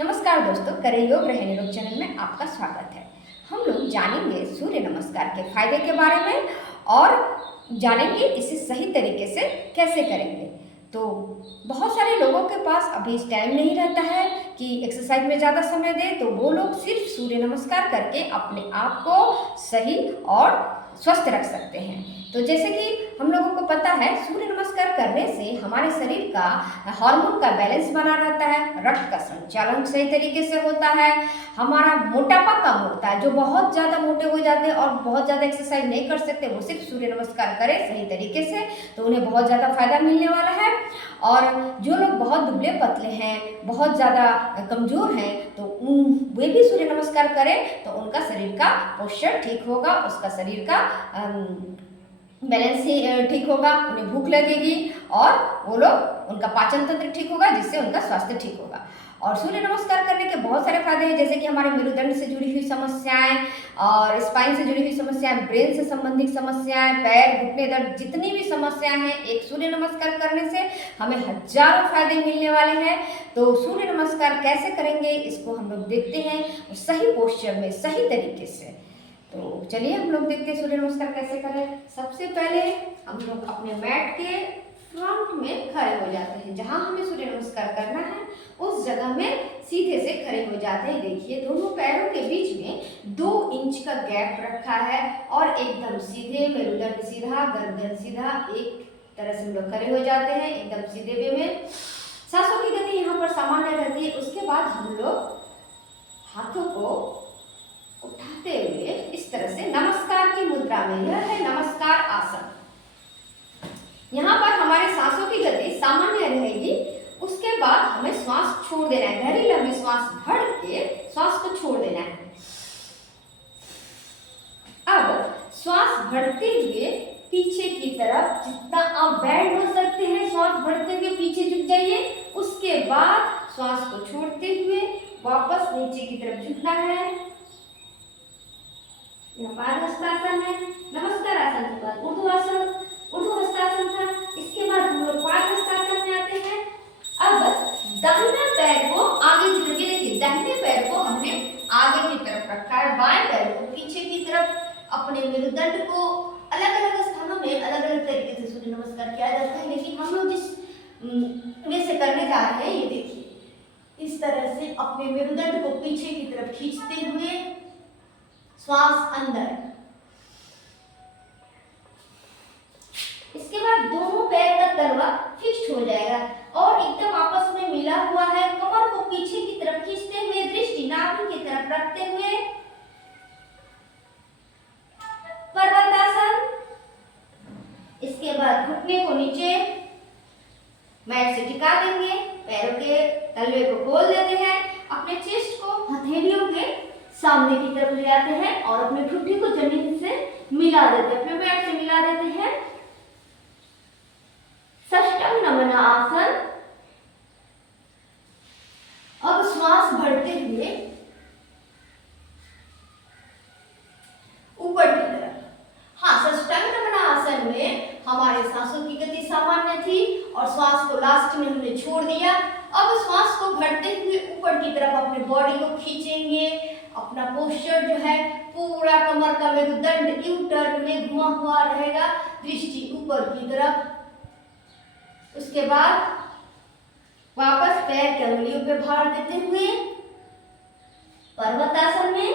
नमस्कार दोस्तों, करें योग रहे निरोग चैनल में आपका स्वागत है। हम लोग जानेंगे सूर्य नमस्कार के फायदे के बारे में और जानेंगे इसे सही तरीके से कैसे करेंगे। तो बहुत सारे लोगों के पास अभी टाइम नहीं रहता है कि एक्सरसाइज में ज़्यादा समय दें, तो वो लोग सिर्फ सूर्य नमस्कार करके अपने आप को सही और स्वस्थ रख सकते हैं। तो जैसे कि हम लोगों को पता है, सूर्य नमस्कार करने से हमारे शरीर का हार्मोन का बैलेंस बना रहता है, रक्त का संचालन सही तरीके से होता है, हमारा मोटापा कम होता है। जो बहुत ज़्यादा मोटे हो जाते हैं और बहुत ज़्यादा एक्सरसाइज नहीं कर सकते, वो सिर्फ सूर्य नमस्कार करें सही तरीके से, तो उन्हें बहुत ज़्यादा फायदा मिलने वाला है। और जो लोग बहुत दुबले पतले हैं, बहुत ज़्यादा कमज़ोर हैं, तो वे भी सूर्य नमस्कार करें तो उनका शरीर का पोस्चर ठीक होगा, उसका शरीर का बैलेंस ही ठीक होगा, उन्हें भूख लगेगी और वो लोग उनका पाचन तंत्र ठीक होगा, जिससे उनका स्वास्थ्य ठीक होगा। और सूर्य नमस्कार करने के बहुत सारे फायदे हैं, जैसे कि हमारे मेरुदंड से जुड़ी हुई समस्याएं और स्पाइन से जुड़ी हुई समस्याएं, ब्रेन से संबंधित समस्याएं, पैर घुटने दर्द, जितनी भी समस्याएं हैं, एक सूर्य नमस्कार करने से हमें हजारों फायदे मिलने वाले हैं। तो सूर्य नमस्कार कैसे करेंगे, इसको हम लोग देखते हैं सही पोस्चर में, सही तरीके से। तो चलिए हम लोग देखते हैं सूर्य नमस्कार कैसे करें। सबसे पहले हम लोग अपने मैट के फ्रंट में खड़े हो जाते हैं। जहां हमें सूर्य नमस्कार करना है उस जगह में सीधे से खड़े हो जाते हैं। देखिए, दोनों पैरों के बीच में 2 इंच का गैप रखा है और एकदम सीधे, मेरुदंड सीधा, गर्दन सीधा, एक तरह से हम लोग खड़े हो जाते हैं एकदम सीधे वे में। सांसों की गति यहाँ पर सामान्य रहती है। उसके बाद हम लोग हाथों को उठाते हुए इस तरह से नमस्कार की मुद्रा में, यह है नमस्कार आसन। यहाँ पर हमारे सांसों की गति सामान्य रहेगी। उसके बाद हमें श्वास छोड़ देना है, गहरी लंबी श्वास भर के श्वास को छोड़ देना है। अब श्वास भरते हुए पीछे की तरफ जितना आप बैंड हो सकते हैं, श्वास भरते हुए पीछे झुक जाइए। उसके बाद श्वास को छोड़ते हुए वापस नीचे की तरफ झुकना है। हस्तासन है, नमस्कार आसन के बाद ऊर्ध्व हस्तासन था। इसके बाद हम लोग हस्तासन में आते हैं। अब दाहिना पैर को आगे की तरफ, देखिए दाहिने पैर को हमने आगे की तरफ रखा है, बाएं पैर को पीछे की तरफ। अपने मेरुदंड को अलग अलग स्थानों में अलग अलग तरीके से सूर्य नमस्कार किया जाता है, लेकिन हम लोग जिस वे से करने जा रहे हैं, ये देखिए इस तरह से अपने मेरुदंड को पीछे की तरफ खींचते हुए श्वास अंदर। इसके बाद दोनों पैर का तलवा फिक्स्ड हो जाएगा और एकदम आपस में मिला हुआ है। कमर को पीछे की तरफ खींचते हुए, दृष्टि नाभि की तरफ रखते हुए पर्वतासन। इसके बाद घुटने को नीचे मैट से टिका देंगे, पैरों के तलवे को खोल देते हैं, अपने चेस्ट को हथेलियों के सामने की तरफ ले आते हैं और अपने ठुड्डी को जमीन से मिला देते हैं, अपने पैर से मिला देते हैं। षष्टम नमन आसन। अब श्वास भरते हुए ऊपर की तरफ। षष्टांग नमन आसन में हमारे सांसों की गति सामान्य थी और श्वास को लास्ट में हमने छोड़ दिया। अब श्वास को भरते हुए ऊपर की तरफ अपने बॉडी को खींचेंगे। अपना पोस्चर जो है पूरा कमर का मेरुदंड यू टर्न में घुमा हुआ रहेगा, दृष्टि ऊपर की तरफ। उसके बाद वापस पैर के अंगुलियों पे भार देते हुए पर्वतासन में।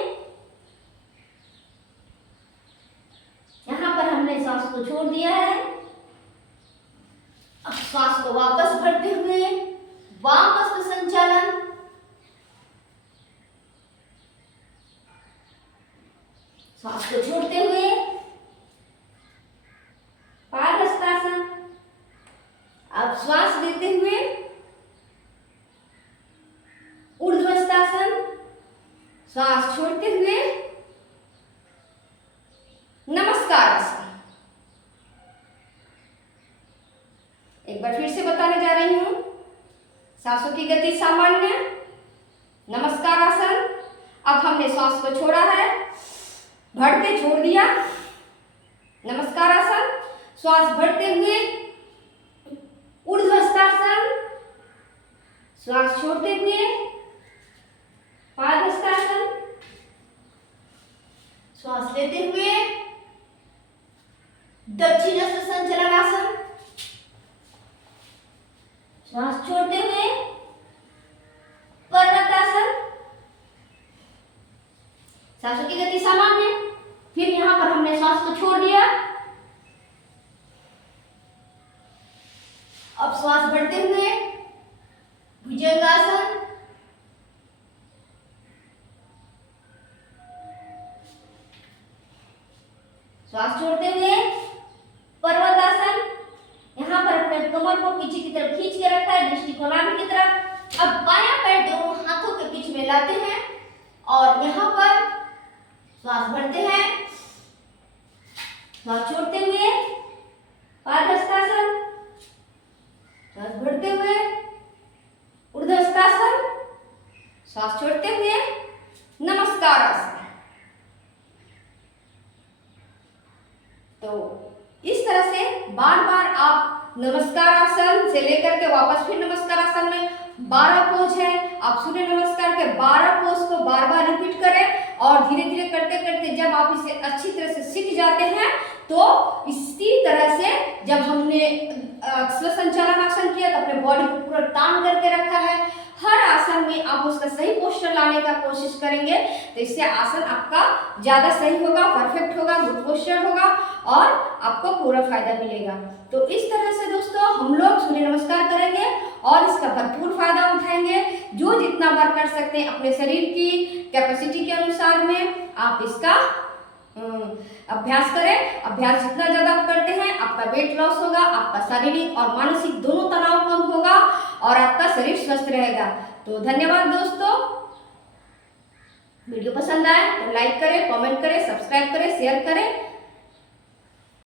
यहाँ पर हमने सांस को छोड़ दिया है। अब श्वास को वापस भरते हुए वाम हस्त संचालन। श्वास को छोड़ते हुए पादहस्तासन। अब श्वास लेते हुए ऊर्ध्वहस्तासन, श्वास छोड़ते हुए नमस्कार आसन। एक बार फिर से बताने जा रही हूं। सांसों की गति सामान्य, नमस्कार आसन। अब हमने श्वास को छोड़ा है, भर के छोड़ दिया, नमस्कार आसन। श्वास भरते हुए ऊर्ध्वहस्तासन, श्वास छोड़ते हुए श्वास लेते हुए दक्षिणास्थ संचलनासन, श्वास छोड़ते हुए पर्वतासन। सांसों की गति सामान्य। फिर यहां पर हमने श्वास को छोड़ दिया। अब श्वास बढ़ते हुए भुजंगासन, श्वास छोड़ते हुए पर्वतासन। यहां पर अपने कमर को पीछे की तरफ खींच के रखा है, दृष्टि को नाभि की तरफ। अब बायां पैर दोनों हाथों के बीच में लाते हैं और यहां पर श्वास भरते हैं, श्वास छोड़ते हुए पादहस्तासन, श्वास भरते हुए ऊर्ध्वहस्तासन, श्वास छोड़ते हुए नमस्कार आसन। तो इस तरह से बार बार आप नमस्कार आसन से लेकर के वापस फिर नमस्कार आसन में 12 पोज है। आप सूर्य नमस्कार के 12 पोज को बार बार रिपीट करें और धीरे धीरे करते करते जब आप इसे अच्छी तरह से सीख जाते हैं तो इसी तरह से जब हमने संचालन आसन किया तो अपने बॉडी को पूरा तान करके रखा है, हर आसन में आप उसका सही पोस्चर लाने का कोशिश करेंगे तो इससे आसन आपका ज्यादा सही होगा, परफेक्ट होगा, गुड पोस्चर होगा और आपको पूरा फायदा मिलेगा। तो इस तरह से दोस्तों हम लोग सूर्य नमस्कार करेंगे और इसका भरपूर फायदा उठाएंगे। जो जितना बार कर सकते हैं अपने शरीर की कैपेसिटी के अनुसार में आप इसका अभ्यास करें। अभ्यास जितना ज्यादा आप करते हैं आपका वेट लॉस होगा, आपका शारीरिक और मानसिक दोनों तनाव कम होगा और आपका शरीर स्वस्थ रहेगा। तो धन्यवाद दोस्तों। वीडियो पसंद आए तो लाइक करें, कमेंट करें, सब्सक्राइब करें, शेयर करें।